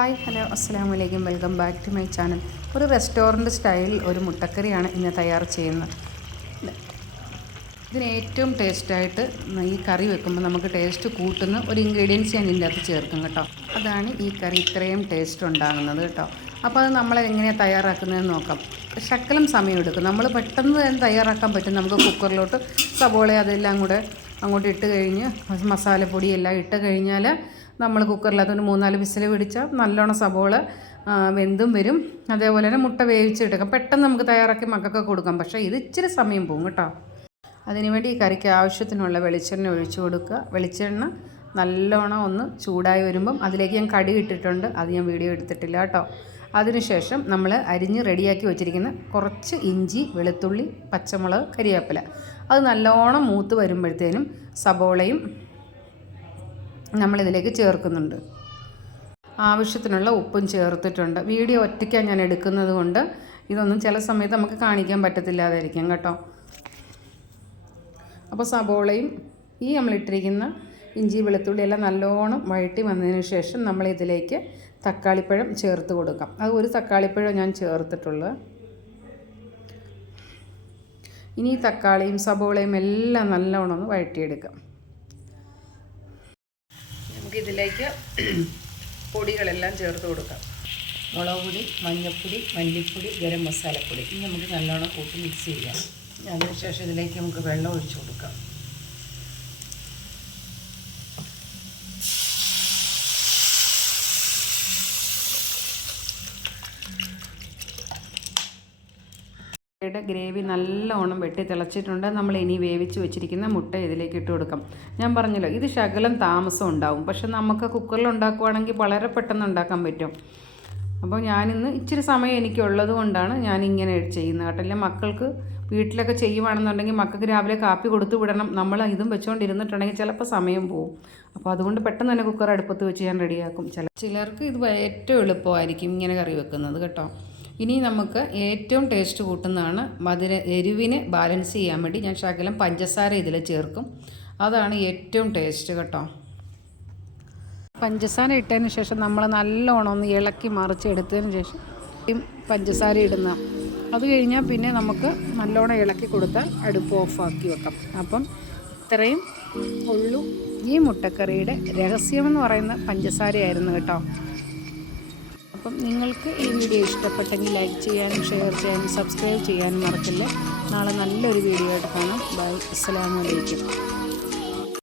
Hi hello അസ്സാം വലൈക്കും welcome back to my channel. ഒരു റെസ്റ്റോറന്റ് സ്റ്റൈലിൽ ഒരു മുട്ടക്കറിയാണ് ഇന്ന് തയ്യാർ ചെയ്യുന്നത്. ഇതിന് ഏറ്റവും ടേസ്റ്റായിട്ട് ഈ കറി വെക്കുമ്പോൾ നമുക്ക് ടേസ്റ്റ് കൂട്ടുന്ന ഒരു ഇൻഗ്രീഡിയൻസ് ഞാൻ ഇതിന്റെ അകത്ത് ചേർക്കും കേട്ടോ. അതാണ് ഈ കറി ഇത്രയും ടേസ്റ്റ് ഉണ്ടാകുന്നത് കേട്ടോ. അപ്പോൾ അത് നമ്മൾ എങ്ങനെയാണ് തയ്യാറാക്കുന്നതെന്ന് നോക്കാം. ശക്കലം സമയം എടുക്കും. നമ്മൾ പെട്ടെന്ന് തന്നെ തയ്യാറാക്കാൻ പറ്റും. നമുക്ക് കുക്കറിലോട്ട് സവോള അതെല്ലാം കൂടെ അങ്ങോട്ട് ഇട്ട് കഴിഞ്ഞ് മസാലപ്പൊടി എല്ലാം ഇട്ട് കഴിഞ്ഞാൽ നമ്മൾ കുക്കറിലകത്ത് ഒരു മൂന്നാൽ വിസിൽ പിടിച്ചാൽ നല്ലോണം സവോള വെന്തും വരും. അതേപോലെ തന്നെ മുട്ട വേവിച്ചെടുക്കാം പെട്ടെന്ന് നമുക്ക് തയ്യാറാക്കി മക്കൾക്ക് കൊടുക്കാം. പക്ഷേ ഇത് ഇച്ചിരി സമയം പോകും കേട്ടോ. അതിനുവേണ്ടി ഈ കറിക്ക് ആവശ്യത്തിനുള്ള വെളിച്ചെണ്ണ ഒഴിച്ചു കൊടുക്കുക. വെളിച്ചെണ്ണ നല്ലോണം ഒന്ന് ചൂടായി വരുമ്പം അതിലേക്ക് ഞാൻ കടി ഇട്ടിട്ടുണ്ട്. അത് ഞാൻ വീഡിയോ എടുത്തിട്ടില്ല കേട്ടോ. അതിനുശേഷം നമ്മൾ അരിഞ്ഞ് റെഡിയാക്കി വെച്ചിരിക്കുന്ന കുറച്ച് ഇഞ്ചി വെളുത്തുള്ളി പച്ചമുളക് കരിവേപ്പില അത് നല്ലോണം മൂത്ത് വരുമ്പോഴത്തേനും സബോളയും നമ്മളിതിലേക്ക് ചേർക്കുന്നുണ്ട്. ആവശ്യത്തിനുള്ള ഉപ്പും ചേർത്തിട്ടുണ്ട്. വീഡിയോ ഒറ്റയ്ക്കാണ് ഞാൻ എടുക്കുന്നത് കൊണ്ട് ഇതൊന്നും ചില സമയത്ത് നമുക്ക് കാണിക്കാൻ പറ്റത്തില്ലാതായിരിക്കും കേട്ടോ. അപ്പോൾ സബോളയും ഈ നമ്മളിട്ടിരിക്കുന്ന ഇഞ്ചി വെളുത്തുള്ളി എല്ലാം നല്ലോണം വഴറ്റി വന്നതിന് ശേഷം നമ്മളിതിലേക്ക് തക്കാളിപ്പഴം ചേർത്ത് കൊടുക്കാം. അത് ഒരു തക്കാളിപ്പഴം ഞാൻ ചേർത്തിട്ടുള്ളത്. ഇനി തക്കാളിയും സബോളയും എല്ലാം നല്ലോണം ഒന്ന് വഴറ്റിയെടുക്കാം. നമുക്കിതിലേക്ക് പൊടികളെല്ലാം ചേർത്ത് കൊടുക്കാം. മുളക് പൊടി മഞ്ഞൾപ്പൊടി മല്ലിപ്പൊടി ഗരം മസാലപ്പൊടി. ഇനി നമുക്ക് നല്ലോണം കൂട്ടി മിക്സ് ചെയ്യാം. അതിനുശേഷം ഇതിലേക്ക് നമുക്ക് വെള്ളം ഒഴിച്ചു കൊടുക്കാം. മുട്ടയുടെ ഗ്രേവി നല്ലോണം വെട്ടി തിളച്ചിട്ടുണ്ട്. നമ്മൾ ഇനി വേവിച്ച് വെച്ചിരിക്കുന്ന മുട്ട ഇതിലേക്ക് ഇട്ട് കൊടുക്കാം. ഞാൻ പറഞ്ഞല്ലോ ഇത് ശകലം താമസം ഉണ്ടാവും. പക്ഷെ നമുക്ക് കുക്കറിൽ ഉണ്ടാക്കുവാണെങ്കിൽ വളരെ പെട്ടെന്ന് ഉണ്ടാക്കാൻ പറ്റും. അപ്പോൾ ഞാനിന്ന് ഇച്ചിരി സമയം എനിക്കുള്ളത് കൊണ്ടാണ് ഞാൻ ഇങ്ങനെ ചെയ്യുന്നത് കേട്ടോ. അല്ലെങ്കിൽ മക്കൾക്ക് വീട്ടിലൊക്കെ ചെയ്യുവാണെന്നുണ്ടെങ്കിൽ മക്കൾക്ക് രാവിലെ കാപ്പി കൊടുത്തു വിടണം. നമ്മൾ ഇതും വെച്ചുകൊണ്ടിരുന്നിട്ടുണ്ടെങ്കിൽ ചിലപ്പോൾ സമയം പോവും. അപ്പോൾ അതുകൊണ്ട് പെട്ടെന്ന് തന്നെ കുക്കർ അടുപ്പത്ത് വെച്ച് ഞാൻ റെഡിയാക്കും. ചില ചിലർക്ക് ഇത് ഏറ്റവും എളുപ്പമായിരിക്കും ഇങ്ങനെ കറി വെക്കുന്നത് കേട്ടോ. ഇനി നമുക്ക് ഏറ്റവും ടേസ്റ്റ് കൂട്ടുന്നതാണ് മധുര എരിവിന് ബാലൻസ് ചെയ്യാൻ വേണ്ടി ഞാൻ ശകലം പഞ്ചസാര ഇതിൽ ചേർക്കും. അതാണ് ഏറ്റവും ടേസ്റ്റ് കേട്ടോ. പഞ്ചസാര ഇട്ടതിന് ശേഷം നമ്മൾ നല്ലോണം ഒന്ന് ഇളക്കി മറിച്ചെടുത്തതിന് ശേഷം പഞ്ചസാര ഇടുന്ന. അത് കഴിഞ്ഞാൽ പിന്നെ നമുക്ക് നല്ലോണം ഇളക്കി കൊടുത്താൽ അടുപ്പ് ഓഫാക്കി വെക്കാം. അപ്പം ഇത്രയും ഉള്ളു ഈ മുട്ടക്കറിയുടെ രഹസ്യമെന്ന് പറയുന്ന പഞ്ചസാരയായിരുന്നു കേട്ടോ. അപ്പം നിങ്ങൾക്ക് ഈ വീഡിയോ ഇഷ്ടപ്പെട്ടെങ്കിൽ ലൈക്ക് ചെയ്യാനും ഷെയർ ചെയ്യാനും സബ്സ്ക്രൈബ് ചെയ്യാനും മറക്കില്ല? നാളെ നല്ലൊരു വീഡിയോ ആയിട്ട് കാണാം. ബൈ. അസ്സലാമു അലൈക്കും.